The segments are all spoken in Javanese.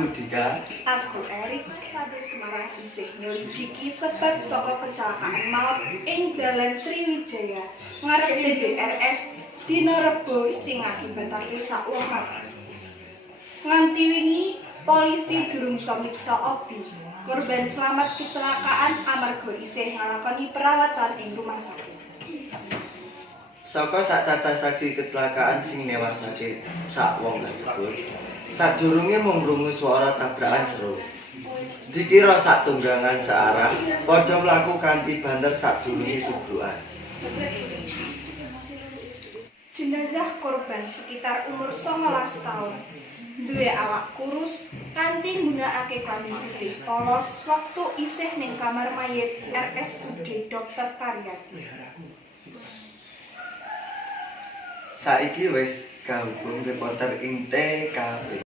Aku Dika. Aku Erik. Pada Semarang isih nyelidiki sebab saka kecelakaan maut ing Dalan Sriwijaya ngarep DBRS dina Rebo sing akibatake sak wong mati. Nganti wingi polisi durung iso mriksa obi. Korban selamat kecelakaan amarga isih ngalakoni perawatan ing rumah sakit. Saka sak cacah saksi kecelakaan sing newasake sak wong kasebut, sadurunge mung krungu swara tabrakan seru. Dikira sak tunggangan searah padha mlaku kanthi banter sadurunge tubrukan. Jenazah korban sekitar umur 19 tahun. Duwe awak kurus kanthi nggunakake klambi putih polos waktu isih ning kamar mayit RSUD Dr. Karyati. Saiki wis gabung reporter ing TKP.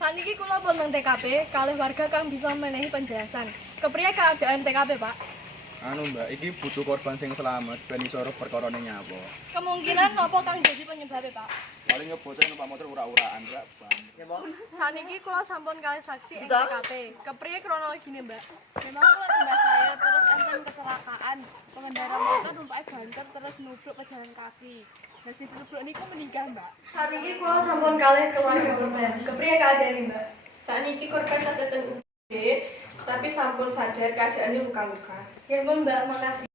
Saniki kula pun teng TKP, kalih warga kang bisa menehi penjelasan. Kepriye keadaan TKP, Pak? Anu Mbak, iki butuh korban sing selamat ben iso ro perkarane nyapa. Kemungkinan napa kang jadi penyebabnya, Pak? Paling ngebocor numpak motor ura-uraan, Mbak. Saniki kula sampun kalih saksi ing TKP. Kepriye kronologine, Mbak? Memang kula tembak saya terus enten kecelakaan. Pengendara motor numpake banter terus nubruk pejalan kaki. Lah sing nubruk niku meninggal, Mbak. Saniki kula sampun kalih keluarga korban. Kepriye keadaane, Mbak? Saniki korban sasetan UGD, tapi sampun sadar keadaannya luka-luka. Ya, Mbak, makasih.